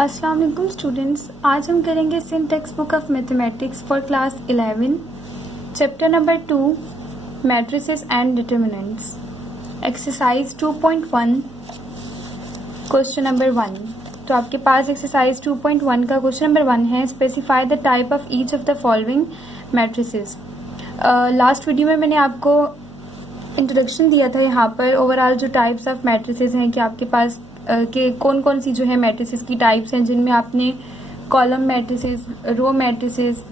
अस्सलाम वालेकुम स्टूडेंट्स, आज हम करेंगे सिन text book of mathematics for class 11 chapter number 2 matrices and determinants exercise 2.1 question number 1। तो आपके पास एक्सरसाइज 2.1 का क्वेश्चन नंबर 1 है, specify the type of each of the following matrices. Last video में मैंने आपको इंट्रोडक्शन दिया था यहाँ पर ओवरऑल जो टाइप्स ऑफ मैट्रिसेस हैं कि आपके पास कि कौन कौन सी जो है मैट्रिसेस की टाइप्स हैं, जिनमें आपने कॉलम मैट्रिसेस, रो मैट्रिसेस,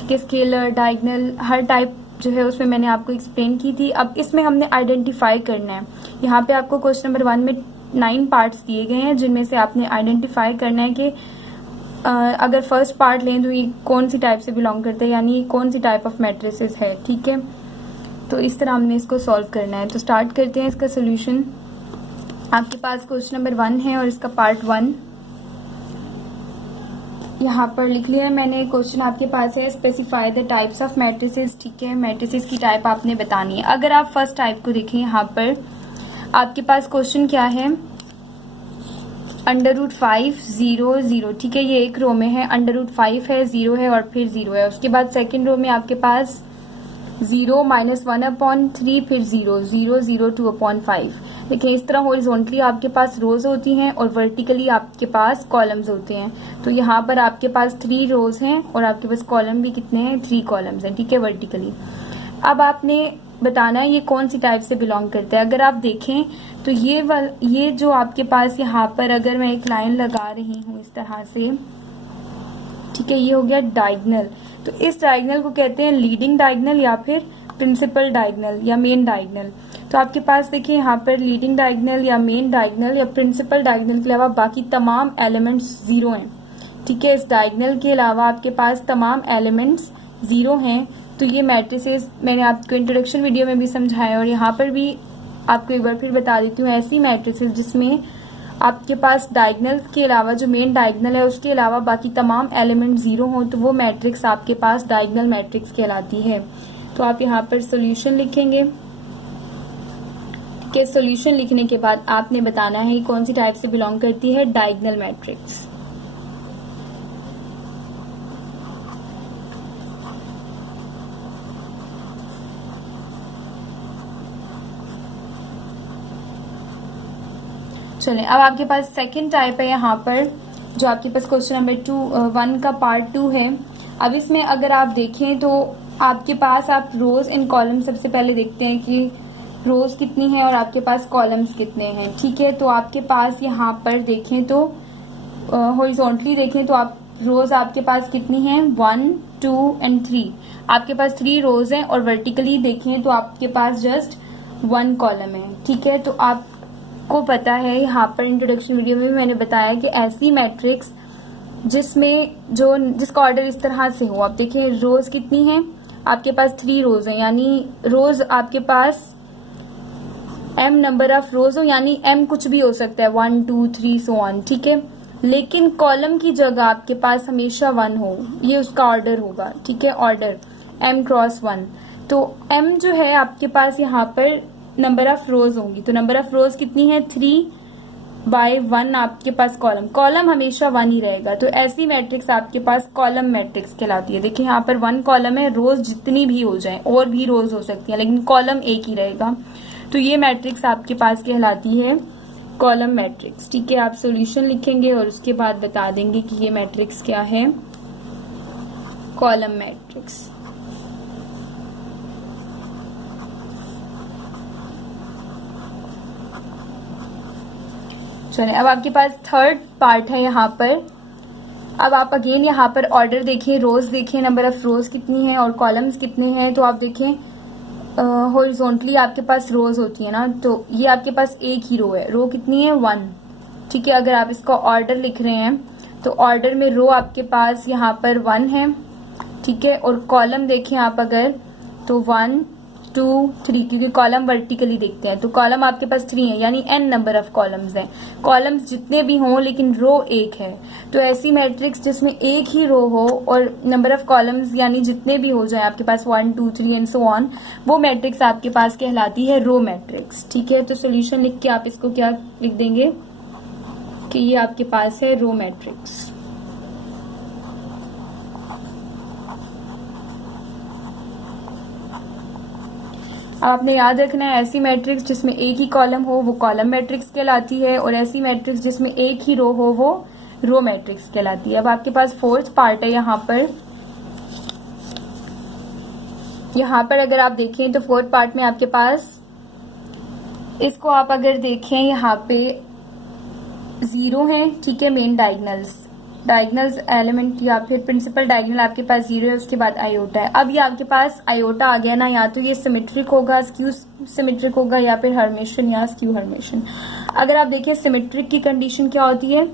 ठीक है, स्केलर, डायगोनल, हर टाइप जो है उसमें मैंने आपको एक्सप्लेन की थी। अब इसमें हमने आइडेंटिफाई करना है। यहाँ पे आपको क्वेश्चन नंबर 1 में 9 पार्ट्स दिए गए हैं, जिनमें से आपने आइडेंटिफाई करना है कि अगर फर्स्ट पार्ट लें तो ये कौन सी टाइप से बिलोंग करते हैं, यानी कौन सी टाइप ऑफ मैट्रिसेस है। ठीक है, तो इस तरह हमने इसको सॉल्व करना है। तो स्टार्ट करते हैं इसका सोल्यूशन। आपके पास क्वेश्चन नंबर 1 है और इसका पार्ट 1 यहाँ पर लिख लिया है मैंने। क्वेश्चन आपके पास है specify the types of matrices. ठीक है, मैट्रिसेस की टाइप आपने बतानी है। अगर आप फर्स्ट टाइप को देखें, यहाँ पर आपके पास क्वेश्चन क्या है, √5 0 0। ठीक है, ये एक रो में है, √5 है, 0 है और फिर 0 है। उसके बाद सेकेंड रो में आपके पास 0 -1/3, फिर 0 0 0 2/5। देखिए, इस तरह हॉरिजॉन्टली आपके पास रोज होती हैं और वर्टिकली आपके पास कॉलम्स होते हैं। तो यहाँ पर आपके पास 3 रोज हैं और आपके पास कॉलम भी कितने हैं, 3 कॉलम्स हैं। ठीक है, वर्टिकली। अब आपने बताना है ये कौन सी टाइप से बिलोंग करता है। अगर आप देखें तो ये जो आपके पास यहाँ पर अगर मैं एक लाइन लगा रही हूँ इस तरह से, ठीक है, ये हो गया डायगोनल। तो इस डायगोनल को कहते हैं लीडिंग डायगोनल या फिर प्रिंसिपल डायगोनल या मेन डायगोनल। तो आपके पास देखिए यहाँ पर लीडिंग डायगोनल या मेन डायगोनल या प्रिंसिपल डायगोनल के अलावा बाकी तमाम एलिमेंट्स 0 हैं। ठीक है, इस डायगोनल के अलावा आपके पास तमाम एलिमेंट्स 0 हैं। तो ये मैट्रिसेस मैंने आपको इंट्रोडक्शन वीडियो में भी समझाया और यहाँ पर भी आपको एक बार फिर बता देती हूँ। ऐसी मैट्रिसेस जिसमें आपके पास डायगोनल के अलावा जो मेन डायगोनल है उसके अलावा बाकी तमाम एलिमेंट 0 हो, तो वो मैट्रिक्स आपके पास डायगोनल मैट्रिक्स कहलाती है। तो आप यहाँ पर सोल्यूशन लिखेंगे। के सॉल्यूशन लिखने के बाद आपने बताना है कौन सी टाइप से बिलोंग करती है, डायगोनल मैट्रिक्स। चलें, अब आपके पास सेकंड टाइप है यहाँ पर, जो आपके पास क्वेश्चन नंबर 1 का पार्ट 2 है। अब इसमें अगर आप देखें तो आपके पास आप रोज इन कॉलम सबसे पहले देखते हैं कि रोज कितनी है और आपके पास कॉलम्स कितने हैं। ठीक है, तो आपके पास यहाँ पर देखें तो हॉरिजॉन्टली देखें तो आप रोज आपके पास कितनी हैं, 1 2 एंड 3। आपके पास 3 रोज हैं और वर्टिकली देखें तो आपके पास जस्ट 1 कॉलम है। ठीक है, तो आपको पता है यहाँ पर इंट्रोडक्शन वीडियो में भी मैंने बताया कि ऐसी मैट्रिक्स जिसमें जिसका ऑर्डर इस तरह से हो। आप देखिए रोज कितनी है, आपके पास 3 रोज हैं, यानी रोज आपके पास m नंबर ऑफ रोज हो, यानी m कुछ भी हो सकता है, 1 2 3 सो ऑन। ठीक है, लेकिन कॉलम की जगह आपके पास हमेशा 1 हो, ये उसका ऑर्डर होगा। ठीक है, ऑर्डर m×1। तो m जो है आपके पास यहाँ पर नंबर ऑफ रोज होंगी। तो नंबर ऑफ रोज कितनी है, 3/1 आपके पास कॉलम हमेशा 1 ही रहेगा। तो ऐसी मैट्रिक्स आपके पास कॉलम मैट्रिक्स कहलाती है। देखिए यहाँ पर 1 कॉलम है, रोज जितनी भी हो जाए, और भी रोज हो सकती है लेकिन कॉलम एक ही रहेगा। तो ये मैट्रिक्स आपके पास कहलाती है कॉलम मैट्रिक्स। ठीक है, आप सॉल्यूशन लिखेंगे और उसके बाद बता देंगे कि ये मैट्रिक्स क्या है, कॉलम मैट्रिक्स। चलिए, अब आपके पास थर्ड पार्ट है यहाँ पर। अब आप अगेन यहाँ पर ऑर्डर देखें, रोज देखें, नंबर ऑफ रोज कितनी है और कॉलम्स कितने हैं। तो आप देखें हॉरिजॉन्टली आपके पास रोज होती है ना, तो ये आपके पास एक ही रो है, रो कितनी है, 1। ठीक है, अगर आप इसका ऑर्डर लिख रहे हैं तो ऑर्डर में रो आपके पास यहाँ पर 1 है। ठीक है, और कॉलम देखें आप अगर तो 1 2 3, क्योंकि कॉलम वर्टिकली देखते हैं तो कॉलम आपके पास 3 है, यानी n नंबर ऑफ कॉलम्स हैं। कॉलम्स जितने भी हों लेकिन रो एक है। तो ऐसी मैट्रिक्स जिसमें एक ही रो हो और नंबर ऑफ कॉलम्स यानी जितने भी हो जाए आपके पास 1 2 3 एंड सो ऑन, वो मैट्रिक्स आपके पास कहलाती है रो मैट्रिक्स। ठीक है, तो सोल्यूशन लिख के आप इसको क्या लिख देंगे, कि ये आपके पास है रो मैट्रिक्स। आपने याद रखना है ऐसी मैट्रिक्स जिसमें एक ही कॉलम हो वो कॉलम मैट्रिक्स कहलाती है, और ऐसी मैट्रिक्स जिसमें एक ही रो हो वो रो मैट्रिक्स कहलाती है। अब आपके पास फोर्थ पार्ट है यहाँ पर अगर आप देखें तो फोर्थ पार्ट में आपके पास, इसको आप अगर देखें यहाँ पे 0 है, ठीक है, मेन डायगनल्स एलिमेंट या फिर प्रिंसिपल डायगनल आपके पास 0 है, उसके बाद आयोटा है। अब ये आपके पास आयोटा आ गया ना, या तो ये सिमेट्रिक होगा, स्क्यू सिमेट्रिक होगा, या फिर हर्मेशन या स्क्यू हर्मेशन। अगर आप देखें सिमेट्रिक की कंडीशन क्या होती है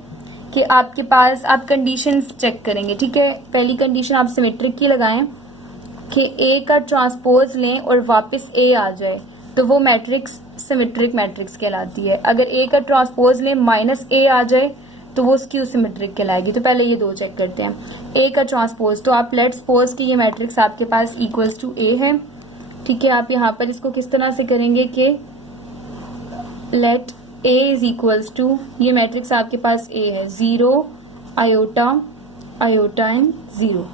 कि आपके पास, आप कंडीशंस चेक करेंगे, ठीक है। पहली कंडीशन आप सिमेट्रिक की लगाएं कि ए का ट्रांसपोज लें और वापस ए आ जाए, तो वो मैट्रिक्स सिमेट्रिक मैट्रिक्स कहलाती है। अगर ए का ट्रांसपोज लें माइनस ए आ जाए तो वो स्क्यू सिमेट्रिक कहलाएगी। तो पहले ये दो चेक करते हैं। ए का ट्रांसपोज, तो आप लेट्स सपोज कि ये मैट्रिक्स आपके पास इक्वल्स टू ए है, ठीक है। आप यहाँ पर इसको किस तरह से करेंगे कि let A is equals to, ये मैट्रिक्स आपके पास ए है, 0 आयोटा एंड 0,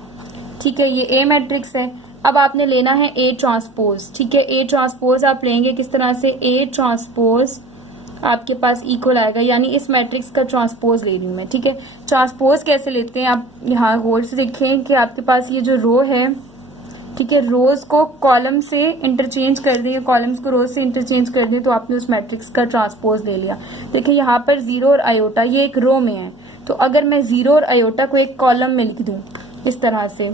ठीक है, ये ए मैट्रिक्स है। अब आपने लेना है ए ट्रांसपोज, ठीक है। ए ट्रांसपोज आप लेंगे किस तरह से, ए ट्रांसपोज आपके पास इक्वल आएगा, यानी इस मैट्रिक्स का ट्रांसपोज ले रही हूं मैं, ठीक है। ट्रांसपोज कैसे लेते हैं आप यहाँ गौर से देखें कि आपके पास ये जो रो है, ठीक है, रोज को कॉलम से इंटरचेंज कर दें, कॉलम्स को रोज से इंटरचेंज कर दें, तो आपने उस मैट्रिक्स का ट्रांसपोज ले लिया। देखिए यहाँ पर 0 और आयोटा ये एक रो में है, तो अगर मैं 0 और आयोटा को एक कॉलम में लिख दूं इस तरह से,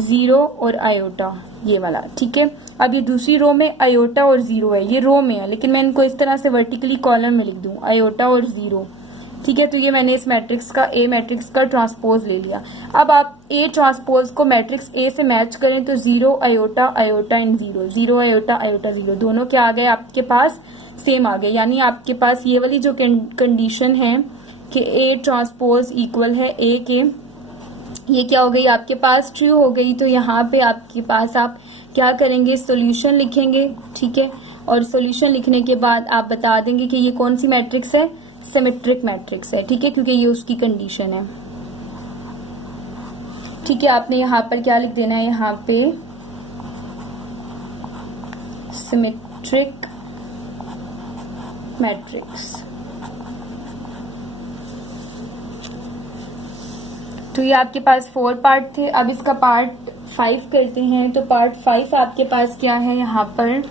0 और आयोटा ये वाला, ठीक है। अब ये दूसरी रो में आयोटा और 0 है, ये रो में है, लेकिन मैं इनको इस तरह से वर्टिकली कॉलम में लिख दूं, आयोटा और 0, ठीक है। तो ये मैंने इस मैट्रिक्स का, ए मैट्रिक्स का ट्रांसपोज ले लिया। अब आप ए ट्रांसपोज को मैट्रिक्स ए से मैच करें तो 0 आयोटा एंड 0, 0 आयोटा 0, दोनों क्या आ गए आपके पास, सेम आ गए। यानी आपके पास ये वाली जो कंडीशन है कि ए ट्रांसपोज इक्वल है ए के, ये क्या हो गई आपके पास, ट्रू हो गई। तो यहाँ पे आपके पास आप क्या करेंगे, सॉल्यूशन लिखेंगे, ठीक है। और सॉल्यूशन लिखने के बाद आप बता देंगे कि ये कौन सी मैट्रिक्स है, सिमेट्रिक मैट्रिक्स है, ठीक है, क्योंकि ये उसकी कंडीशन है, ठीक है। आपने यहाँ पर क्या लिख देना है, यहाँ पे सिमेट्रिक मैट्रिक्स। तो ये आपके पास 4 पार्ट थे। अब इसका पार्ट 5 करते हैं। तो पार्ट 5 आपके पास क्या है, यहाँ पर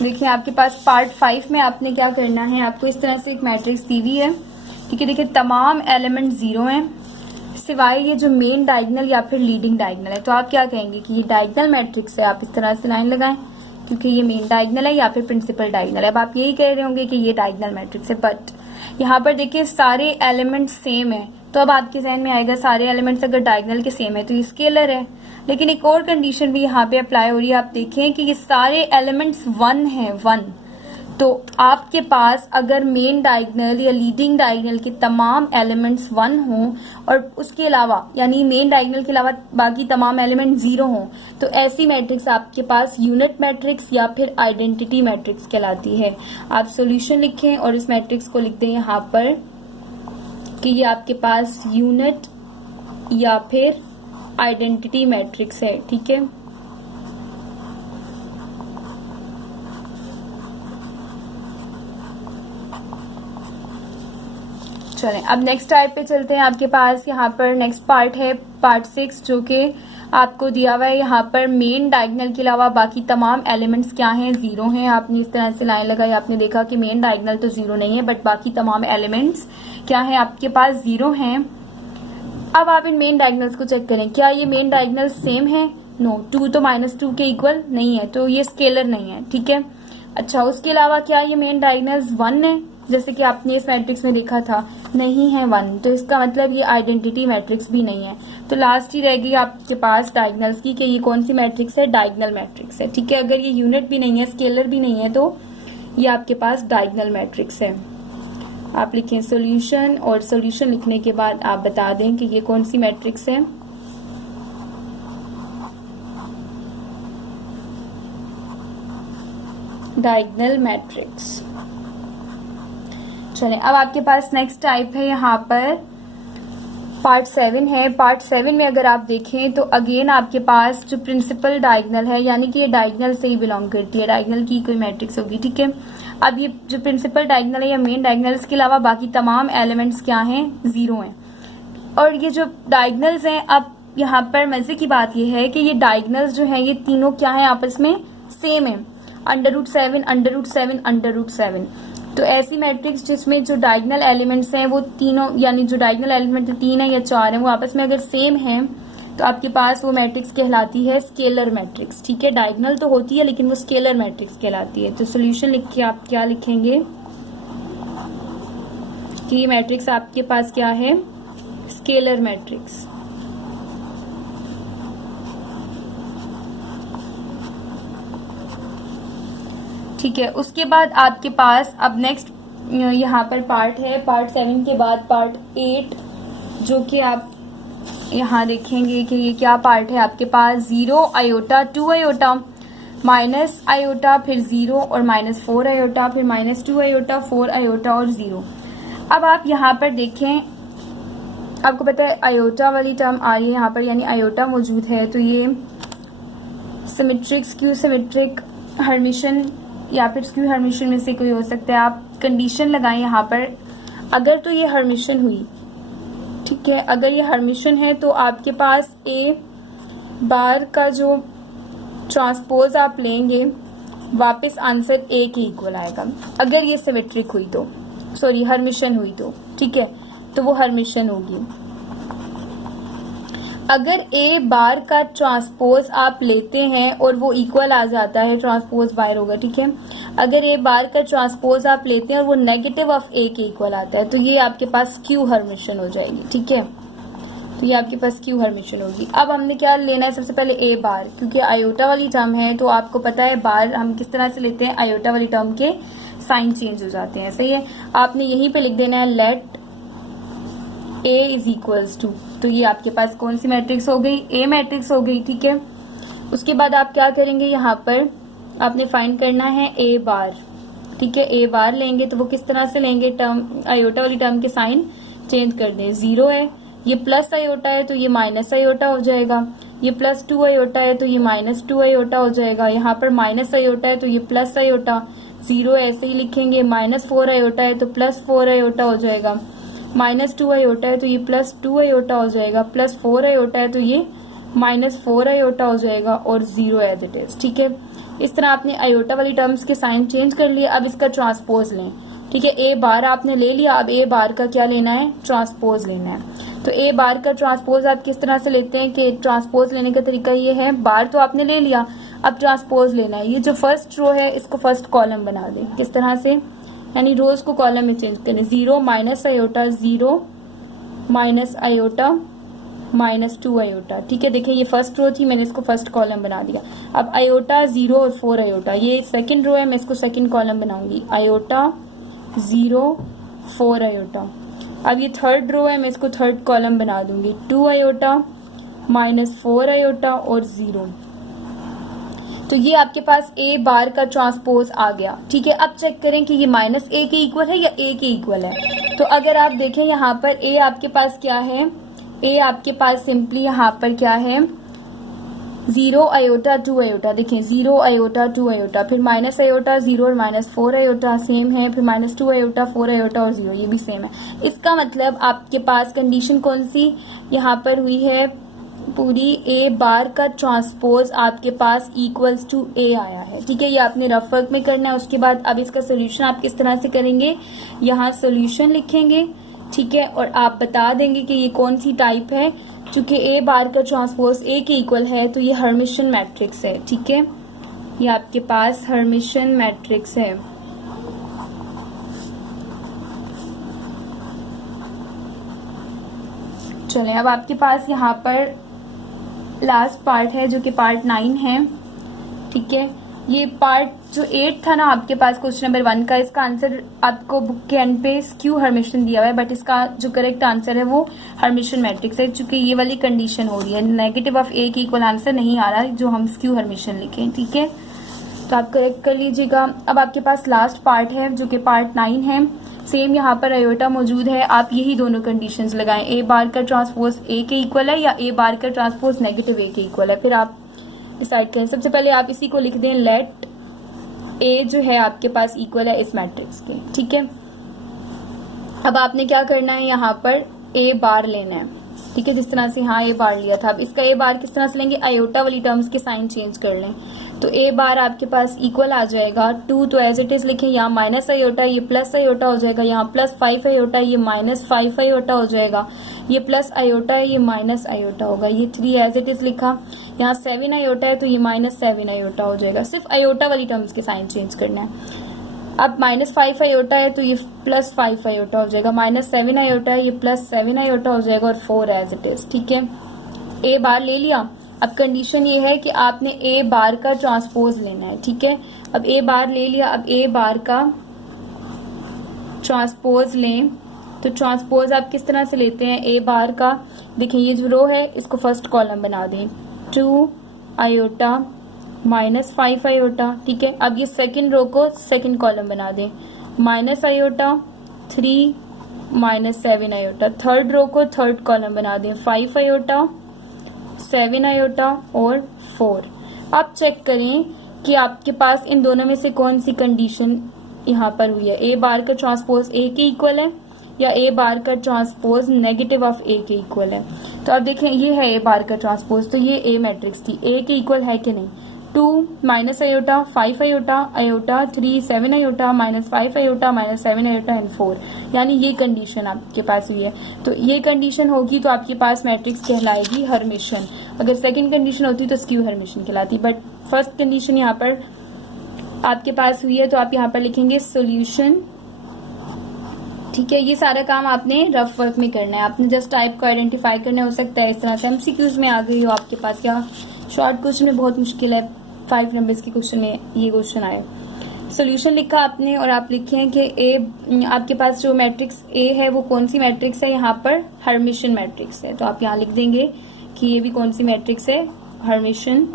देखिए आपके पास पार्ट 5 में आपने क्या करना है, आपको इस तरह से एक मैट्रिक्स दी हुई है, ठीक है। देखिए तमाम एलिमेंट 0 हैं सिवाय ये जो मेन डायगोनल या फिर लीडिंग डायगोनल है। तो आप क्या कहेंगे कि ये डायगोनल मैट्रिक्स है, आप इस तरह से लाइन लगाएं क्योंकि ये मेन डायगोनल है या फिर प्रिंसिपल डायगोनल है। अब आप यही कह रहे होंगे कि ये डायगोनल मैट्रिक्स है, बट यहाँ पर देखिए सारे एलिमेंट्स सेम है, तो अब आपके जहन में आएगा सारे एलिमेंट्स अगर डायगोनल के सेम है तो ये स्केलर है। लेकिन एक और कंडीशन भी यहाँ पे अप्लाई हो रही है, आप देखें कि ये सारे एलिमेंट्स 1 है, 1। तो आपके पास अगर मेन डायगोनल या लीडिंग डायगोनल के तमाम एलिमेंट्स 1 हों और उसके अलावा यानी मेन डायगोनल के अलावा बाकी तमाम एलिमेंट 0 हों, तो ऐसी मैट्रिक्स आपके पास यूनिट मैट्रिक्स या फिर आइडेंटिटी मैट्रिक्स कहलाती है। आप सॉल्यूशन लिखें और इस मैट्रिक्स को लिख दें यहाँ पर कि ये आपके पास यूनिट या फिर आइडेंटिटी मैट्रिक्स है, ठीक है। चलें अब नेक्स्ट टाइप पे चलते हैं। आपके पास यहाँ पर नेक्स्ट पार्ट है पार्ट 6, जो कि आपको दिया हुआ है यहाँ पर मेन डायगोनल के अलावा बाकी तमाम एलिमेंट्स क्या हैं, 0 हैं। आपने इस तरह से लाइन लगाई, आपने देखा कि मेन डायगोनल तो 0 नहीं है बट बाकी तमाम एलिमेंट्स क्या हैं आपके पास, 0 हैं। अब आप इन मेन डायगोनल्स को चेक करें, क्या ये मेन डायगोनल सेम है, नो, 2 तो -2 के इक्वल नहीं है, तो ये स्केलर नहीं है, ठीक है। अच्छा उसके अलावा क्या ये मेन डायगोनल्स 1 है, जैसे कि आपने इस मैट्रिक्स में देखा था, नहीं है 1, तो इसका मतलब ये आइडेंटिटी मैट्रिक्स भी नहीं है। तो लास्ट ही रहेगी आपके पास डायगोनल्स की कि ये कौन सी मैट्रिक्स है, डायगोनल मैट्रिक्स है, ठीक है। अगर ये यूनिट भी नहीं है, स्केलर भी नहीं है, तो ये आपके पास डायगोनल मैट्रिक्स है। आप लिखें सॉल्यूशन और सॉल्यूशन लिखने के बाद आप बता दें कि ये कौन सी मैट्रिक्स है, डायगोनल मैट्रिक्स। चलें, अब आपके पास नेक्स्ट टाइप है यहाँ पर पार्ट 7 है। पार्ट 7 में अगर आप देखें तो अगेन आपके पास जो प्रिंसिपल डायगोनल है, यानी कि ये डायगोनल से ही बिलोंग करती है, डायगोनल की कोई मैट्रिक्स होगी, ठीक है। अब ये जो प्रिंसिपल डायगोनल है या मेन डायगोनल, इसके अलावा बाकी तमाम एलिमेंट्स क्या हैं, 0 हैं। और ये जो डायगोनल्स हैं, अब यहाँ पर मजे की बात ये है कि ये डायगोनल्स जो हैं ये तीनों क्या हैं, आपस में सेम है, √7 √7 √7। तो ऐसी मैट्रिक्स जिसमें जो डायगोनल एलिमेंट्स हैं वो तीनों, यानी जो डायगोनल एलिमेंट 3 है या 4 है, वो आपस में अगर सेम है तो आपके पास वो मैट्रिक्स कहलाती है स्केलर मैट्रिक्स, ठीक है। डायगोनल तो होती है लेकिन वो स्केलर मैट्रिक्स कहलाती है। तो सोल्यूशन लिख के आप क्या लिखेंगे कि ये मैट्रिक्स आपके पास क्या है, स्केलर मैट्रिक्स। ठीक है, उसके बाद आपके पास अब नेक्स्ट यहाँ पर पार्ट है, पार्ट 7 के बाद पार्ट 8, जो कि आप यहाँ देखेंगे कि ये क्या पार्ट है आपके पास, 0 आयोटा 2 आयोटा माइनस आयोटा फिर 0 और -4 आयोटा फिर -2 आयोटा 4 आयोटा और 0। अब आप यहाँ पर देखें, आपको पता है आयोटा वाली टर्म आ रही है यहाँ पर, यानी आयोटा मौजूद है, तो ये सिमेट्रिक, स्क्यू सिमेट्रिक, हर्मिशन या फिर स्क्यू हर्मिशन में से कोई हो सकता है। आप कंडीशन लगाएं यहाँ पर, अगर तो ये हर्मिशन हुई, ठीक है, अगर ये हर्मिशन है तो आपके पास ए बार का जो ट्रांसपोज आप लेंगे वापस आंसर ए के इक्वल आएगा। अगर ये सिमेट्रिक हुई तो, सॉरी हर्मिशन हुई तो, ठीक है, तो वो हर्मिशन होगी। अगर ए बार का ट्रांसपोज आप लेते हैं और वो इक्वल आ जाता है, ट्रांसपोज बार होगा, ठीक है। अगर ए बार का ट्रांसपोज आप लेते हैं और वो नेगेटिव ऑफ ए के इक्वल आता है तो ये आपके पास क्यू हर्मिशन हो जाएगी, ठीक है। तो ये आपके पास क्यू हर्मिशन होगी। अब हमने क्या लेना है, सबसे पहले ए बार, क्योंकि आयोटा वाली टर्म है तो आपको पता है बार हम किस तरह से लेते हैं, आयोटा वाली टर्म के साइन चेंज हो जाते हैं, सही है। आपने यहीं पे लिख देना है let A is equals to, तो ये आपके पास कौन सी मैट्रिक्स हो गई, ए मैट्रिक्स हो गई, ठीक है। उसके बाद आप क्या करेंगे, यहाँ पर आपने फाइंड करना है ए बार, ठीक है। ए बार लेंगे तो वो किस तरह से लेंगे, टर्म आयोटा वाली टर्म के साइन चेंज कर दें। 0 है, ये प्लस आयोटा है तो ये माइनस आयोटा हो जाएगा, ये +2 आयोटा है तो ये -2 आयोटा हो जाएगा, यहाँ पर माइनस आयोटा है तो ये प्लस आयोटा, 0 ऐसे ही लिखेंगे, -4 आयोटा है तो +4 आयोटा हो जाएगा, -2 आयोटा है तो ये +2 आयोटा हो जाएगा, +4 आयोटा है तो ये -4 आयोटा हो जाएगा और 0 एज इट इज, ठीक है। इस तरह आपने आयोटा वाली टर्म्स के साइन चेंज कर लिए। अब इसका ट्रांसपोज लें, ठीक है। ए बार आपने ले लिया, अब ए बार का क्या लेना है, ट्रांसपोज लेना है। तो ए बार का ट्रांसपोज आप किस तरह से लेते हैं कि ट्रांसपोज लेने का तरीका ये है, बार तो आपने ले लिया, अब ट्रांसपोज लेना है। ये जो फर्स्ट रो है इसको फर्स्ट कॉलम बना दें, किस तरह से, यानी रोज को कॉलम में चेंज करें। 0 minus iota, 0 minus iota -2 iota, ठीक है। देखिए ये फर्स्ट रो थी, मैंने इसको फर्स्ट कॉलम बना दिया। अब आयोटा 0 और 4 आयोटा, ये सेकंड रो है, मैं इसको सेकंड कॉलम बनाऊंगी, आयोटा 0 4 आयोटा। अब ये थर्ड रो है, मैं इसको थर्ड कॉलम बना दूंगी, 2 आयोटा -4 आयोटा और 0। तो ये आपके पास ए बार का ट्रांसपोज आ गया, ठीक है। अब चेक करें कि ये -a के इक्वल है या a के इक्वल है। तो अगर आप देखें यहाँ पर a आपके पास क्या है, a आपके पास सिंपली यहाँ पर क्या है, 0 आयोटा 2 आयोटा, देखें 0 आयोटा 2 आयोटा, फिर माइनस आयोटा 0 और -4 आयोटा सेम है, फिर -2 आयोटा 4 आयोटा और 0 ये भी सेम है। इसका मतलब आपके पास कंडीशन कौन सी यहाँ पर हुई है, पूरी ए बार का ट्रांसपोज आपके पास इक्वल्स टू ए आया है, ठीक है। ये आपने रफ वर्क में करना है। उसके बाद अब इसका सोल्यूशन आप किस तरह से करेंगे, यहाँ सोल्यूशन लिखेंगे, ठीक है, और आप बता देंगे कि ये कौन सी टाइप है। चूंकि ए बार का ट्रांसपोज ए के इक्वल है तो ये हर्मिशन मैट्रिक्स है, ठीक है। ये आपके पास हर्मिशन मैट्रिक्स है। चलें, अब आपके पास यहाँ पर लास्ट पार्ट है जो कि पार्ट 9 है, ठीक है। ये पार्ट जो 8 था ना आपके पास क्वेश्चन नंबर 1 का, इसका आंसर आपको बुक के एंड पे स्क्यू हर्मिशन दिया हुआ है, बट इसका जो करेक्ट आंसर है वो हर्मिशन मैट्रिक्स है। चूंकि ये वाली कंडीशन हो रही है, नेगेटिव ऑफ ए के इक्वल आंसर नहीं आ रहा जो हम स्क्यू हर्मिशन लिखें, ठीक है। तो आप करेक्ट कर लीजिएगा। अब आपके पास लास्ट पार्ट है जो कि पार्ट 9 है, सेम यहाँ पर आयोटा मौजूद है, आप यही दोनों कंडीशंस लगाएं, ए बार का ट्रांसपोज ए के इक्वल है या ए बार का ट्रांसपोज नेगेटिव ए के इक्वल है, फिर आप डिसाइड करें। सबसे पहले आप इसी को लिख दें, लेट ए जो है आपके पास इक्वल है इस मैट्रिक्स के, ठीक है। अब आपने क्या करना है, यहाँ पर ए बार लेना है, ठीक है, जिस तरह से यहाँ ए बार लिया था। अब इसका ए बार किस तरह से लेंगे, आयोटा वाली टर्म्स के साइन चेंज कर लें, तो ए बार आपके पास इक्वल आ जाएगा 2, तो एज इट इज लिखें, यहाँ माइनस आयोटा ये प्लस आयोटा हो जाएगा, यहाँ प्लस 5 आयोटा ये माइनस 5 आयोटा हो जाएगा, ये प्लस आयोटा है ये माइनस आयोटा होगा, ये 3 एज इट इज लिखा, यहाँ 7 आयोटा है तो ये माइनस 7 आयोटा हो जाएगा। सिर्फ आयोटा वाली टर्म्स के साइन चेंज करना है। अब माइनस 5 आयोटा है तो ये प्लस 5 आयोटा हो जाएगा, माइनस 7 आयोटा है ये प्लस 7 आयोटा हो जाएगा, और 4 एज इट इज, ठीक है। ए बार ले लिया। अब कंडीशन ये है कि आपने ए बार का ट्रांसपोज लेना है, ठीक है। अब ए बार ले लिया, अब ए बार का ट्रांसपोज लें, तो ट्रांसपोज आप किस तरह से लेते हैं ए बार का, देखिए ये जो रो है इसको फर्स्ट कॉलम बना दें, 2 आयोटा माइनस 5 आयोटा, ठीक है। अब ये सेकंड रो को सेकंड कॉलम बना दें, minus iota 3 minus 7 iota, third row को थर्ड कॉलम बना दें, 5 आयोटा 7 आयोटा और 4। आप चेक करें कि आपके पास इन दोनों में से कौन सी कंडीशन यहाँ पर हुई है, ए बार का ट्रांसपोज ए के इक्वल है या ए बार का ट्रांसपोज नेगेटिव ऑफ ए के इक्वल है। तो आप देखें ये है ए बार का ट्रांसपोज, तो ये ए मैट्रिक्स थी, ए के इक्वल है कि नहीं, 2 minus iota 5 iota iota 3 7 iota minus 5 iota minus 7 iota and 4, यानी ये कंडीशन आपके पास हुई है। तो ये कंडीशन होगी तो आपके पास मैट्रिक्स कहलाएगी हर्मिशन। अगर सेकंड कंडीशन होती तो स्क्यू हर्मिशन कहलाती, बट फर्स्ट कंडीशन यहाँ पर आपके पास हुई है, तो आप यहाँ पर लिखेंगे सोल्यूशन, ठीक है। ये सारा काम आपने रफ वर्क में करना है, आपने जस्ट टाइप को आइडेंटिफाई करना, हो सकता है इस तरह से एमसीक्यूज में आ गई हो आपके पास, या शॉर्ट क्वेश्चन में बहुत मुश्किल है, 5 नंबर्स के क्वेश्चन में ये क्वेश्चन आए। सोल्यूशन लिखा आपने और आप लिखें कि ए आपके पास जो मैट्रिक्स ए है वो कौन सी मैट्रिक्स है, यहाँ पर हर्मिशन मैट्रिक्स है, तो आप यहाँ लिख देंगे कि ये भी कौन सी मैट्रिक्स है, हर्मिशन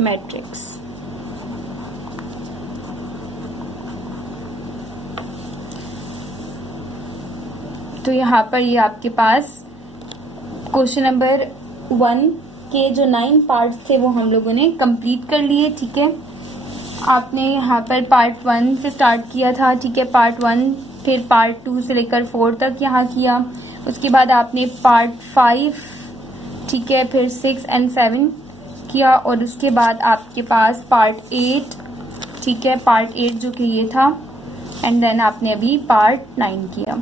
मैट्रिक्स। तो यहाँ पर ये आपके पास क्वेश्चन नंबर 1 के जो 9 पार्ट्स थे वो हम लोगों ने कंप्लीट कर लिए, ठीक है। आपने यहाँ पर पार्ट 1 से स्टार्ट किया था, ठीक है, पार्ट 1, फिर पार्ट 2 से लेकर 4 तक यहाँ किया, उसके बाद आपने पार्ट 5, ठीक है, फिर 6 एंड 7 किया, और उसके बाद आपके पास पार्ट 8, ठीक है, पार्ट 8 जो कि ये था, एंड देन आपने अभी पार्ट 9 किया।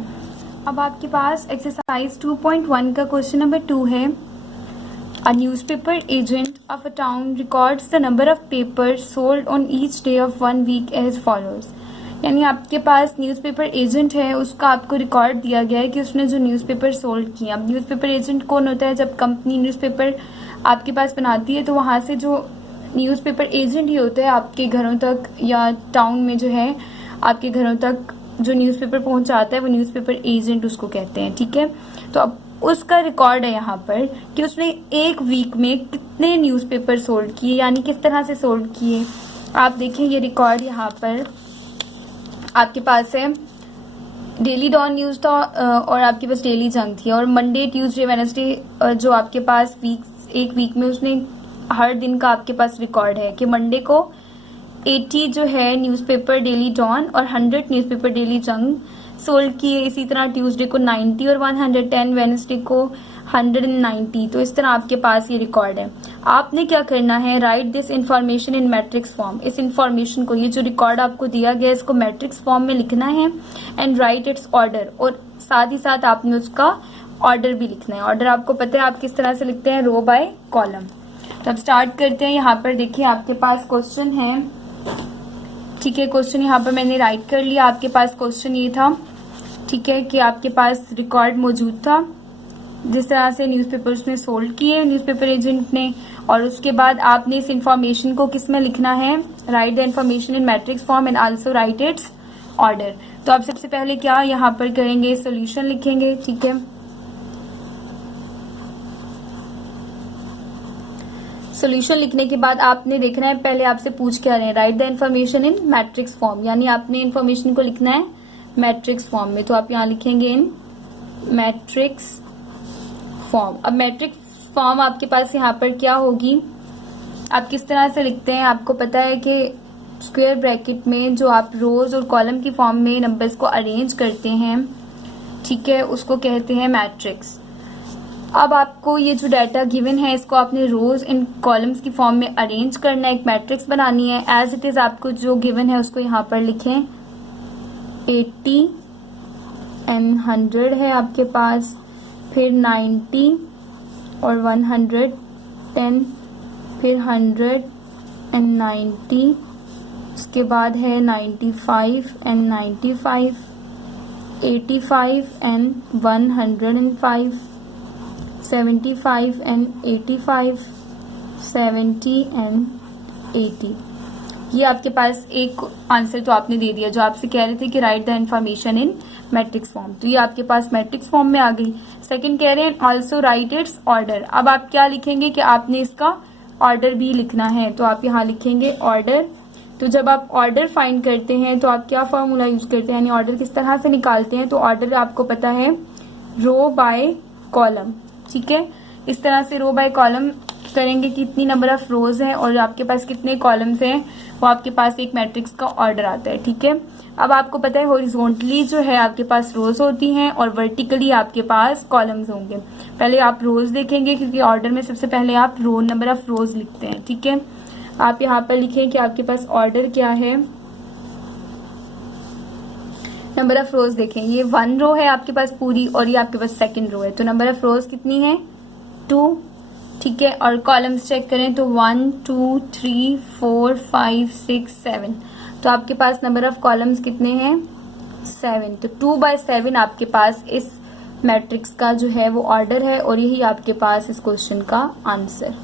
अब आपके पास एक्सरसाइज 2.1 का क्वेश्चन नंबर 2 है, A newspaper agent of a town records the number of papers sold on each day of 1 week as follows। यानी आपके पास न्यूज़पेपर एजेंट है, उसका आपको रिकॉर्ड दिया गया है कि उसने जो न्यूज़पेपर सोल्ड किए। अब न्यूज़पेपर एजेंट कौन होता है, जब कंपनी न्यूज़पेपर आपके पास बनाती है तो वहाँ से जो न्यूज़पेपर एजेंट ही होता है आपके घरों तक या टाउन में जो है आपके घरों तक जो न्यूज़पेपर पहुँचाता है वो न्यूज़पेपर एजेंट उसको कहते हैं, ठीक है। तो अब उसका रिकॉर्ड है यहाँ पर कि उसने एक वीक में कितने न्यूज़पेपर सोल्ड किए, यानी किस तरह से सोल्ड किए। आप देखें ये रिकॉर्ड यहाँ पर आपके पास है, डेली डॉन न्यूज़ था और आपके पास डेली जंग थी, और मंडे ट्यूसडे वेडनेसडे जो आपके पास एक वीक में उसने हर दिन का आपके पास रिकॉर्ड है कि मंडे को 80 जो है न्यूज़पेपर डेली डॉन और 100 न्यूज़पेपर डेली जंग सोल्ड किए। इसी तरह ट्यूसडे को 90 और 110, वेडनेसडे को 190। तो इस तरह आपके पास ये रिकॉर्ड है। आपने क्या करना है, right this information in matrix form. इस इंफॉर्मेशन को, ये जो रिकॉर्ड आपको दिया गया है, इसको मैट्रिक्स फॉर्म में लिखना है, एंड राइट इट्स ऑर्डर, और साथ ही साथ आपने उसका ऑर्डर भी लिखना है। ऑर्डर आपको पता है आप किस तरह से लिखते हैं, रो बाय कॉलम। तो अब स्टार्ट करते हैं। यहाँ पर देखिए आपके पास क्वेश्चन है, ठीक है। क्वेश्चन यहाँ पर मैंने राइट कर लिया। आपके पास क्वेश्चन ये था, ठीक है, कि आपके पास रिकॉर्ड मौजूद था जिस तरह से न्यूज़पेपर्स ने सोल्ड किए न्यूज़पेपर एजेंट ने, और उसके बाद आपने इस इंफॉर्मेशन को किस में लिखना है, right the information in matrix form and also right it's order. तो आप सबसे पहले क्या यहाँ पर करेंगे, सोल्यूशन लिखेंगे, ठीक है। सोल्यूशन लिखने के बाद आपने देखना है, पहले आपसे पूछ क्या रहे हैं, right the information in matrix form, यानी आपने इन्फॉर्मेशन को लिखना है मैट्रिक्स फॉर्म में। तो आप यहाँ लिखेंगे इन मैट्रिक्स फॉर्म। अब मैट्रिक्स फॉर्म आपके पास यहाँ पर क्या होगी, आप किस तरह से लिखते हैं, आपको पता है कि स्क्वायर ब्रैकेट में जो आप रोज और कॉलम की फॉर्म में नंबर्स को अरेंज करते हैं, ठीक है, उसको कहते हैं मैट्रिक्स। अब आपको ये जो डाटा गिवन है इसको आपने रोज इन कॉलम्स की फॉर्म में अरेंज करना है, एक मैट्रिक्स बनानी है। एज इट इज आपको जो गिवन है उसको यहाँ पर लिखें। 80 एंड 100 है आपके पास, फिर 90 और 110, फिर 100 एंड 90, उसके बाद है 95 एंड 95, 85 एंड 105, 75 एंड 85, 70 एंड 80। ये आपके पास एक आंसर तो आपने दे दिया जो आपसे कह रहे थे कि right the information in matrix form, तो ये आपके पास मैट्रिक्स फॉर्म में आ गई। सेकंड कह रहे हैं ऑल्सो राइट इट्स ऑर्डर। अब आप क्या लिखेंगे कि आपने इसका ऑर्डर भी लिखना है, तो आप यहाँ लिखेंगे ऑर्डर। तो जब आप ऑर्डर फाइंड करते हैं तो आप क्या फॉर्मूला यूज करते हैं, यानी ऑर्डर किस तरह से निकालते हैं, तो ऑर्डर आपको पता है रो बाय कॉलम, ठीक है। इस तरह से रो बाय कॉलम करेंगे, कितनी नंबर ऑफ रोज हैं और आपके पास कितने कॉलम्स हैं, वो आपके पास एक मैट्रिक्स का ऑर्डर आता है, ठीक है। अब आपको पता है हॉरिजॉन्टली जो है आपके पास रोज होती हैं और वर्टिकली आपके पास कॉलम्स होंगे। पहले आप रोज देखेंगे क्योंकि ऑर्डर में सबसे पहले आप रो नंबर ऑफ रोज लिखते हैं, ठीक है। आप यहाँ पर लिखें कि आपके पास ऑर्डर क्या है, नंबर ऑफ रोज देखें, ये 1 रो है आपके पास पूरी और ये आपके पास सेकंड रो है, तो नंबर ऑफ रोज कितनी है 2, ठीक है। और कॉलम्स चेक करें तो 1 2 3 4 5 6 7, तो आपके पास नंबर ऑफ कॉलम्स कितने हैं 7, तो 2/7 आपके पास इस मैट्रिक्स का जो है वो ऑर्डर है और यही आपके पास इस क्वेश्चन का आंसर।